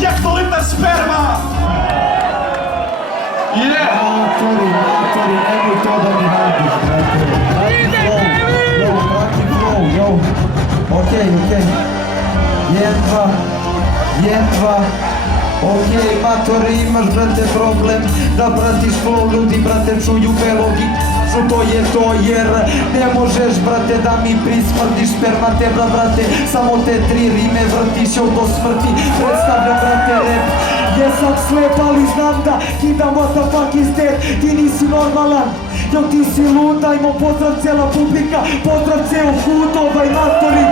як то лита сперма. Matori, nemoj to da mi radiš, brate. Prati flow. Okej. 1, 2. Okej, matori, imaš, brate, problem da pratiš flow, ljudi, brate, čuju belog i kažu to je to, jer ne možeš, brate, da mi prismrtiš sperma tebra, brate, samo te 3 rime vrtiš još do smrti, predstavljam, brate, rap. Jesam slep, ali znam da kidam what the fuck is that, ti nisi normalan, jo ti si lud, dajmo pozdrav cijela publika, pozdrav cijel hud, matori,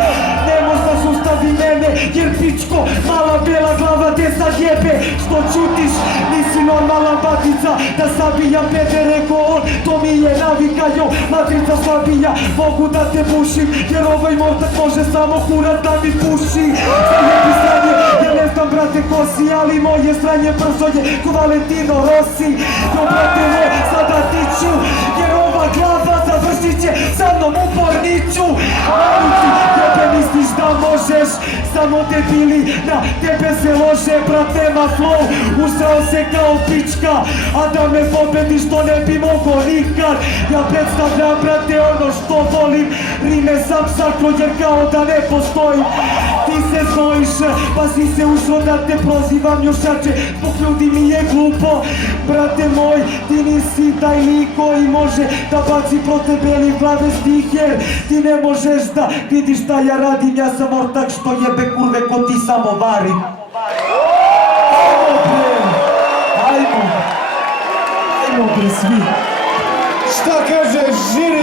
ne možda sustavi mene, jer pičko, mala bela glava desna jebe, što čutiš, nisi normalan batica, da sabijam pede, rekao on, to mi je navika, jo, matrica slabija, mogu da te pušim, jer ovaj mortak može samo kurat da mi puši, zajebi sranje, ja ne znam, brate, ko si, ali moje sranje brzo je ko Valentino Rossi, jo, brate, ne, sada tiču, jer ova glava završit će sa mnom u porniću, maluci, tebe misliš da možeš, samo debili na tebe se lože, brate, ma flow, usrao se kao pička, a da me pobediš to ne bi mogo nikad, ja predstavljam, brate, ono što volim, rime sam sakro jer kao da ne postojim, ti se znojiš, pa si se ušao da te prozivam još jače, zbog ljudi mi je glupo, brate moj, ti nisi taj lik koji može da baci protiv belih glave stihe, ti ne možeš da vidiš šta ja radim, ja sam ortak što jebe kurve ko ti samo varim. Ajmo bre svi. Šta kaže žiri?